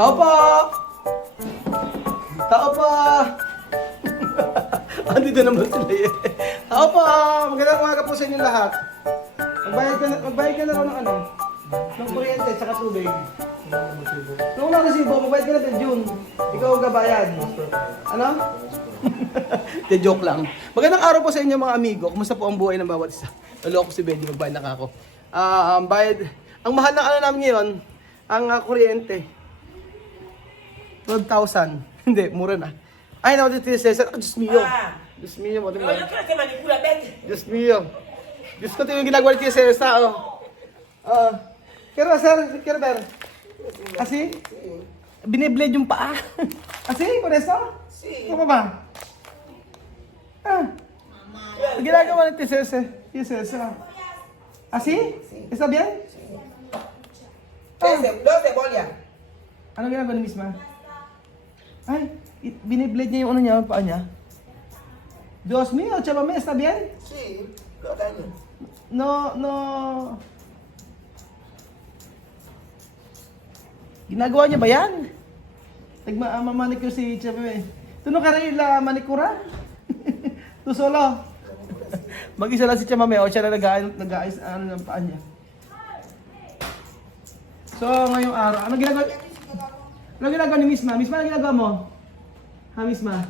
Tao po! Tao po! Andito naman sila eh. Tao po! Magandang umaga po sa inyo lahat. Magbayad ka na raw ng ano? Ng kuryente, tsaka tubig. Nung unang resibo, magbayad ka na din June. Ikaw ang gabayad. Ano? De joke lang. Magandang araw po sa inyo mga amigo. Kumusta po ang buhay ng bawat isa? Naloko si Benji, magbayad na ako. Bayad. Ang mahal ng ano namin ngayon, ang kuryente. 12,000. Hindi, mura na. Ay, naku, dito yung Cesar. Diyos mio. Diyos mio, mo rin. Diyos mio. Diyos ko, ito yung ginagawa ni Tia Cesar. Kero, sir, Kerber. Kasi? Biniblade yung paa. Kasi, por eso? Ano pa ba? Ang ginagawa ni Tia Cesar. Así? ¿Está bien? 12 bolia. Ano ginagawa ni Misma? Ay, biniblade niya yung ano niya, yung paa niya. Dios mío, chavame, ¿está bien? Sí, lo daño. No. Ginagawa niya ba yan? Nagmamanicure si chavame. Tuno ka rin la manikura? Tu solo. Mag-isa lang si Chamame o siya na nag-aayos ano ng paa niya. So, ngayong araw, ano ginagawa ni Misma? Misma, ano ginagawa mo? Ha, Misma?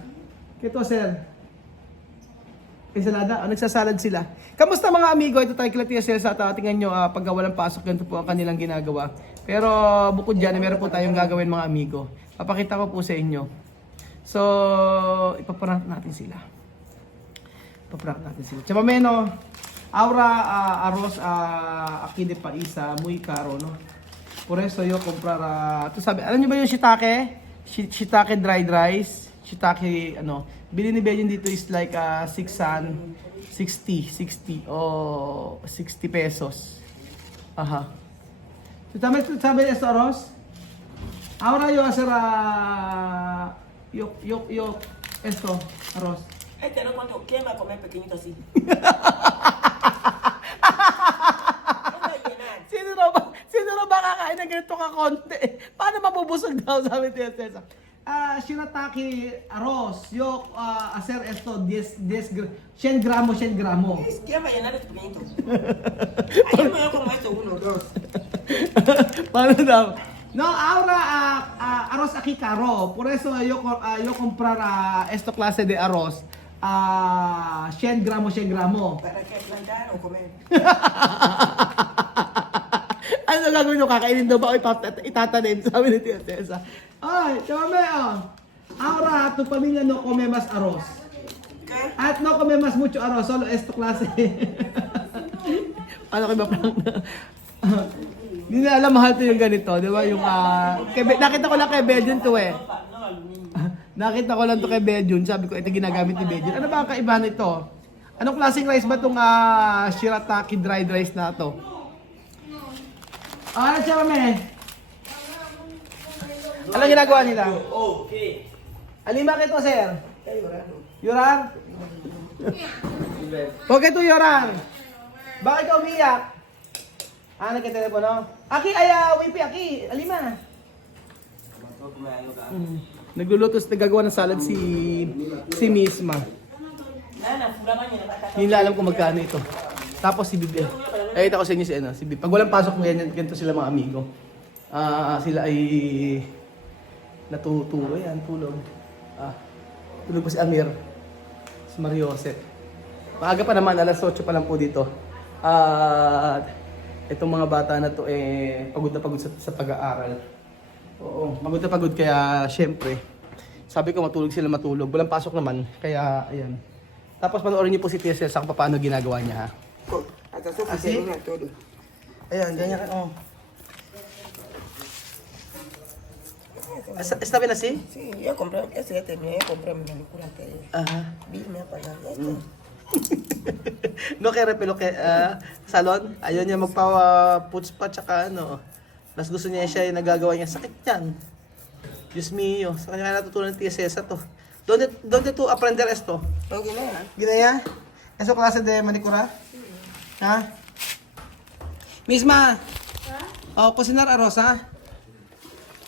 Kito, sir. Ensalada? Nagsasalad sila. Kamusta mga amigo? Ito tayo kila Tia Cesar at tingnan nyo, pag walang pasok, ganito po ang kanilang ginagawa. Pero bukod dyan, meron po tayong gagawin mga amigo. Papakita ko po sa inyo. So, ipaprank natin sila. Chamameno, ahora arroz aquí de país muy caro, no? Por eso yo comprar ito sabi, alam niyo ba yung shiitake? Shiitake dried rice, shiitake ano, bili ni Benjen dito is like 60 o 60 pesos. Aha. Sabi esto arroz. Ahora yo hacer yo esto arroz. Este no cuánto, ¿quién va a comer pequeñito así? Sino na ba kakain ng ganito ka konti? Paano mabubusog daw, sabi ni Cesar? Shirataki arroz, yo hacer esto 100 gramos. ¿Quién va a llenar este pequeñito? Ayer me dio como esto, 1, 2. Paano daw? No, ahora arroz aquí caro. Por eso yo comprar esto clase de arroz. 100 gramos. ¿Para qué plantar o comer? Ano gagawin nyo? Kakainin daw ba o itatanim? Sabi ni Tia Cesar. Ay, chame ahora tu pamilya no come mas arroz. ¿Qué? At no come mas mucho arroz. Solo esto clase. Ano kayo ba-prank na? Hindi na alam mahal to yung ganito. Di ba? Yung, nakita ko lang kay Benjen to eh. Nakita ko lang to kay Benjen. Sabi ko, ito ginagamit ni Benjen. Ano ba ang kaibahan nito? Anong klaseng rice ba itong shirataki dried rice na to? Ano siya kami? Ano ginagawa nila? Okay. Alima kito, sir? Está llorando. Yorar? Huwag ito yorar. Bakit ka umiyak? Nagka-telepono? Aki, wifi, Aki. Alima. Naglulutos, nagagawa ng salad si Misma. Hindi nila alam kung magkano ito. Tapos si Bibi. Ito ko sa inyo si Bibi. Pag walang pasok ngayon, ganito sila mga amigo. Sila ay natutulog. Ayan, tulog. Tulog pa si Amir. Si Mariosep. Maaga pa naman, alas 8 pa lang po dito. Itong mga bata na to pagod na pagod sa pag-aaral. Oo, pagod na pagod kaya syempre. Sabi ko matulog. Walang pasok naman, kaya ayan. Tapos panoorin niyo po si Tia Cesar kung paano ginagawa niya ha. Hasta su ¿Así? todo. Ayan, ganyan ka. Oh. ¿Está bien así? Sí, yo compré, ese ya terminé, yo compré mi manicura anterior. Ajá. Vine a pagar esto. No kaya repelo kay salon, ayaw niya magpa-puts pa tsaka ano. Mas gusto niya siya yung nagagawa niya. Sakit yan. Diyos mio. Sa kanya natutunan ni Tia Cesar to. ¿Dónde tú aprender esto? No, Guinea. Ginaya? ¿Eso clase de manicura? Ha? Misma? Oh, cocinar arroz ha?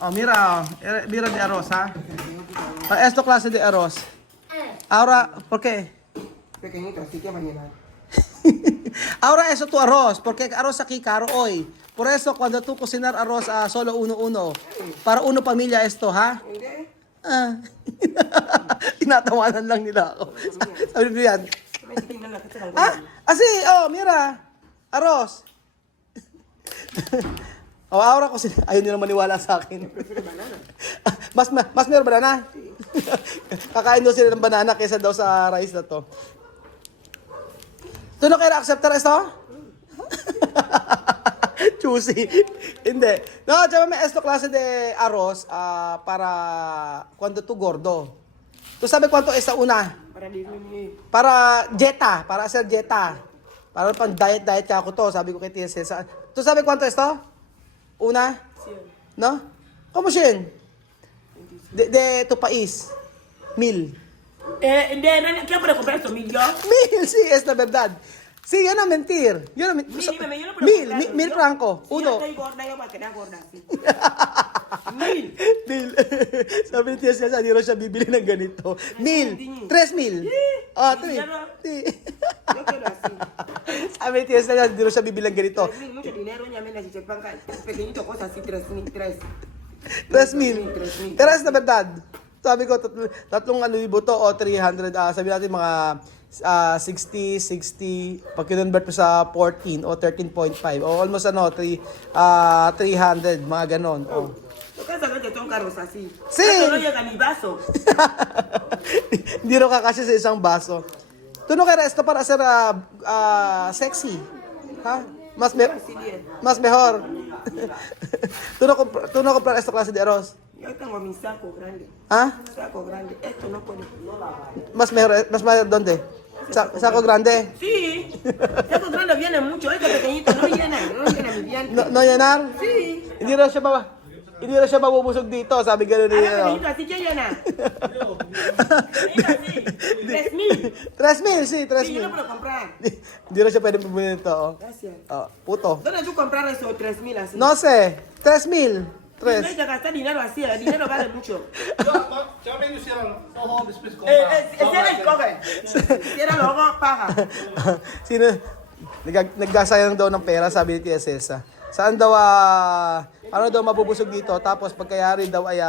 Oh, mira, mira de arroz, ha? Esto clase de arroz. Ahora, ¿por qué? Pequeñito, así que va a llenar. Ahora eso tu arroz, porque arroz aquí caro hoy. Por eso cuando tú cocinar arroz solo uno, para uno pamilya esto, ha? Hindi. Ah. Tinatawanan lang nila ako. Sabi mo yan. May tingnan lang kita ng Ah, así, oh, mira. Arroz. Oh, ahora ko ayaw nila maniwala sa akin. mas meron banana? Kakain daw sila ng banana kaysa daw sa rice na to. ¿Tú no quieres aceptar esto? Choosy. Hindi. No, llámame esto clase de arroz para cuando tú gordo. ¿Tú sabes cuánto es una? Para libre Para dieta, para hacer dieta. Para pang diet ka ako to, sabi ko kay TSS. ¿Tú sabes cuánto es esto? Una? ¿No? ¿Cómo siya? De tu país. 1,000. Hindi, ¿qué puedo comprar esto? ¿1,000 yo? 1,000, sí, es la verdad. Sí, yo no mentir. Yo no mentir. Mínimo, yo no puedo comprar. 1,000 franco. Si Uno. yo estoy gorda, yo para quedar gorda así. 1,000. 1,000. Sabi ni Tia Cesa, hindi rin siya bibili ng ganito. 1,000. 3,000. Oh, 3. Yo quiero así. Sabi ni Tia Cesa, hindi rin siya bibili ng ganito. 3,000, mucho dinero, ya me necesito pagar. Pequeñito, cosas así, 3,000, 3,000. Pero es na verdad. Sabi ko, tatlong libo to o 300. Sabi natin mga 60. Pag kinonvert mo sa 14 o 13.5. O almost 300. Mga ganon. Oh. ¿Tú qué sabes que son caros así? Sí. Esto no llega a mi vaso. Hindi rin kakasya sa isang baso. Tuno kaya esto para hacer sexy. Ha? Así bien. Mas mejor. Tuno comprar esta clase de arroz. Yo tengo mi saco grande. Ha? Saco grande. Esto no puede. Mas mejor ¿dónde? Saco grande. Sí. Saco grande viene mucho. Este pequeñito no llena mi viante. No llenar? Sí. Hindi raw siya mabubusog dito, sabi gano'n ni Ahora pequeñito así que llena. Pequeñito así. 3,000. 3,000, sí, Sí, yo 3,000. no puedo comprar. Hindi raw siya pwede bumili nito. Oh. Gracias. Oh, puto. ¿Dónde tú comprar eso 3,000 así? No sé, 3,000. No hay 3. que gastar dinero así. El dinero vale mucho. Jag vill ju se den. Jaha, det spelar Cierra y coge. Cierra luego, paga. Sino, naggasayang daw ng pera, sabi ni Tia Cesa. Saan daw, ano daw mabubusog dito, tapos pagkayari daw ay,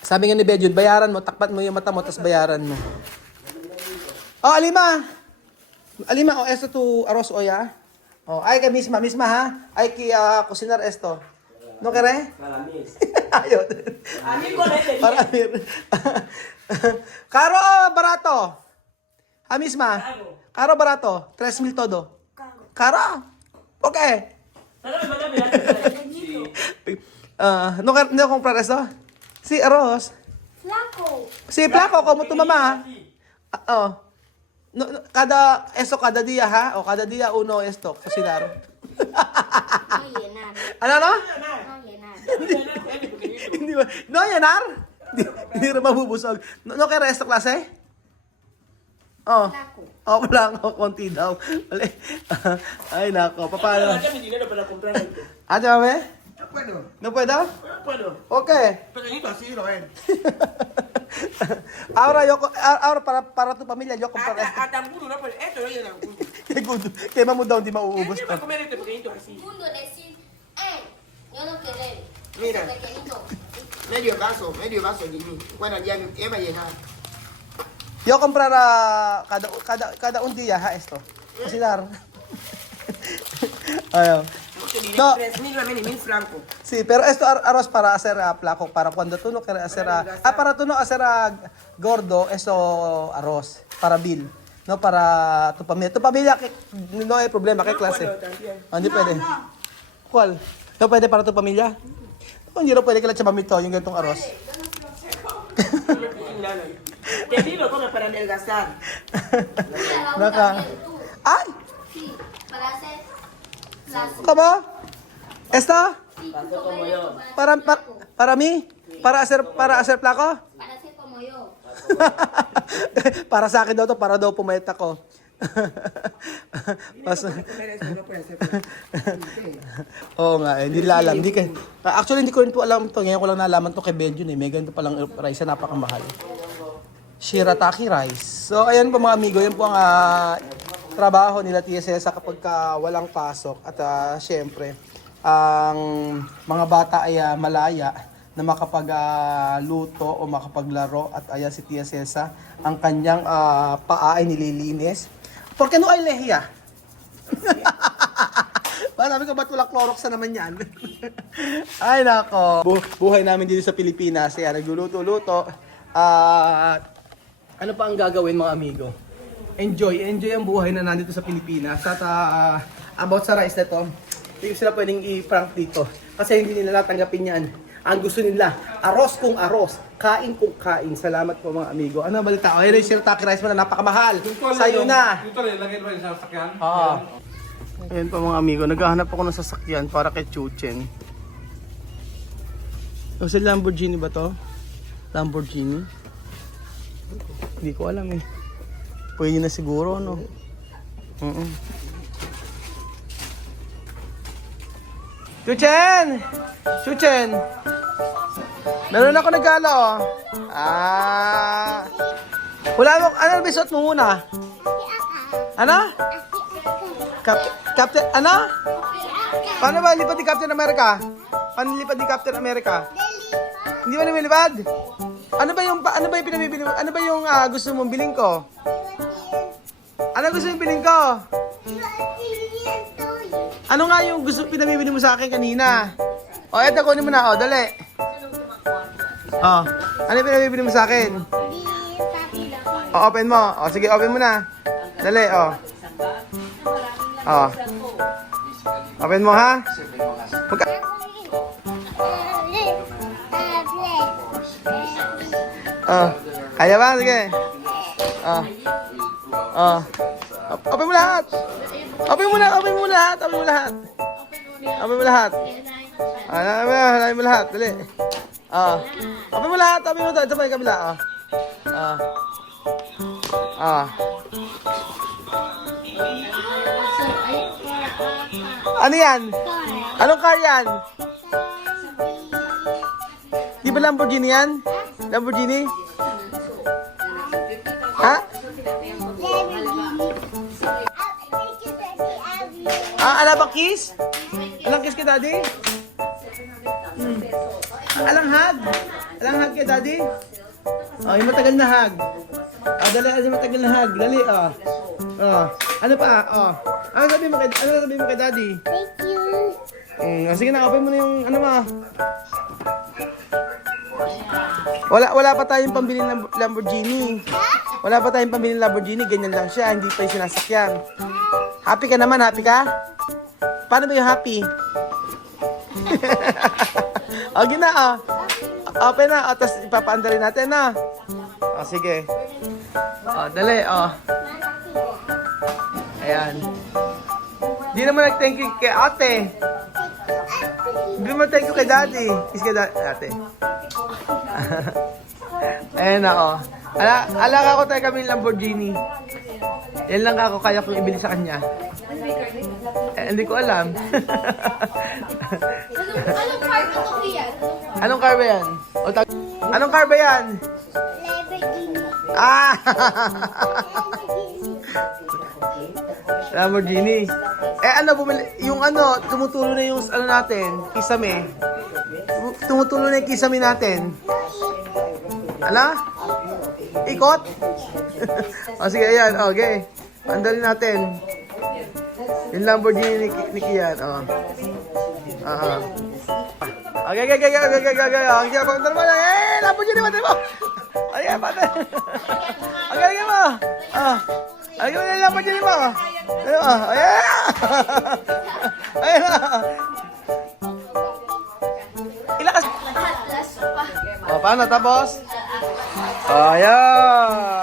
sabi nga ni Bejud, bayaran mo, takpat mo yung mata mo, tapos bayaran mo. Oh, Alima! Alima, esto tu arroz ya. Oh, ay ka misma ha? Ay ki cocinar esto. No kere? Para mí. Ayun. A mí con este Para bien. mir. Caro o barato? Ha misma? Caro barato? 3,000 todo. Caro? Okay. No comprar esto? Sí, arroz. Flaco. Sí, placo, como tu mamá. Oh. No, cada día, ha? O cada día uno esto, cocinar. No llenar. Ano, no? No llenar. Hindi ba? No, yanar? Hindi rin mabubusog. No kaya resto klase? Oh. Flaco. Oh, wala ako, konti daw. Mali. Ay, nako. Paano? Dame dinero para comprar esto. Ate, mami? No puedo. No puedo? No puedo. Okay. Pequeñito así lo ven. Ahora para tu pamilya, yo comprar esto. Hasta Angulo no puede. Esto no llena Angulo. Kaya mamu daw, hindi mauubos ¿Quién pa. va a comer este pequeñito así? Mundo decir, yo no querer. Mira. Ese pequeñito. Medio vaso, Jimmy. Bueno, ya va a llenar. Yo comprar cada un día, ha, esto. Cocinar. Ayaw. Mucho dinero. No. 3,000 también y 1,000 francos. Sí, pero esto arroz para hacer placo, para cuando tú no quieres hacer para tú no hacer gordo, eso arroz para Bill, no para tu familia. Tu familia no hay problema, ¿qué clase? puedo también. Hindi pwede. ¿Cuál? No pwede para tu familia? Hindi ro pwede kila sa mamito yung ganitong arroz. Te digo como para adelgazar. Mira, Raúl Naka. también, tú. Ay, Sí, para hacer flaco. ¿cómo? ¿Esto? Sí, tú comer esto Para mí? Para hacer placo? Para hacer como yo. Para sa akin daw to, para daw pumayat ako. Comer esto no puede ser. Oo nga, hindi nila alam. Hindi ka, Actually, hindi ko rin po alam to. Ngayon ko lang nalaman to kay Benjun eh. May ganito palang rice na napakamahal. Shirataki rice. So, ayan po mga amigo. Yan po ang trabaho nila Tia Cesa kapag walang pasok. At syempre, ang mga bata ay malaya na makapagluto o makapaglaro. At ayan si Tia Cesa, ang kanyang paa ay nililinis. Porque no ay lehiya? Sabi ko, ba't wala Clorox na naman yan? Ay, nako. Buhay namin dito sa Pilipinas. Kaya nagluluto-luto. Ano pa ang gagawin mga amigo? Enjoy ang buhay na nandito sa Pilipinas. At about sa rice na to, hindi ko sila pwedeng i-prank dito. Kasi hindi nila natanggapin yan. Ang gusto nila, aros kung aros, kain kung kain. Salamat po mga amigo. Ano balita? Ayun yung shirataki rice mo na napakamahal. Sa'yo na. Ito rin, lagay mo rin sa sasakyan. Oo. Ayan po mga amigo, naghahanap ako ng sasakyan para kay Chuchen. O sa Lamborghini ba to? Lamborghini? Hindi ko alam eh. Pwede na siguro, no? Chuchen! Chuchen! Meron ako nagkala, oh. Wala mo, ano bisot mo muna? Ano? Captain, ano? Paano ba lipad ni Captain America? Paano lipad ni Captain America? Hindi ba lumilipad? Ano ba yung pinabibili mo? Ano ba yung gusto mong bilhin ko? Ano gusto mong bilhin ko? Ano nga yung gusto pinabibili mo sa akin kanina? O, eto kunin mo na, o, dali. O, ano yung pinabibili mo sa akin? O, open mo. O, sige, open mo na. Dali, o. Oh. Open mo ha? Kaya ba? Sige. Open mo lahat. Open mo lahat. Open mo lahat. Open mo lahat. Open mo lahat. Open mo lahat. Dali. Open mo lahat. Open mo lahat. Ito pa yung kabila. Ano yan? Anong car yan? Di ba Lamborghini yan? Lamborghini? Ha? Alabang kiss? Alang kiss kay daddy? Alang hug? Alang hug kay daddy? Yung matagal na hug. Dali, yung matagal na hug. Dali, ano pa? Ano sabihin mo kay daddy? Thank you. Sige na, open mo na yung ano mo. Wala pa tayong pambili ng Lamborghini. Wala pa tayong pambili ng Lamborghini, ganyan lang siya, hindi pa yung sinasakyan. Happy ka naman, happy ka? Paano ba yung happy? Okay na, open na, tapos ipapaanda rin natin na. Sige. Dali, Ayan. Di naman nag-thank you kay ate. Di naman thank you kay daddy. Kiss kay ate. Ayan na, Alaka ko tayo kami ng Lamborghini. Yan lang ako kaya kong ibili sa kanya. Hindi ko alam. Anong car ba ito, Kuya? Anong car ba yan? Anong car ba yan? Lamborghini. Bumili, yung tumutulo na yung natin, kisame. Tumutulo na yung kisame natin. Ikot? Sige, ayan, okay. Pandalin natin. Yung Lamborghini ni Kian, Okay. Ang pandal mo na, Lamborghini, pandal mo! Ayan, pandal. Ang mo! Ang mo yung Lamborghini mo! Ayan! Ayan na! Ilakas! Paano tapos? Ayan!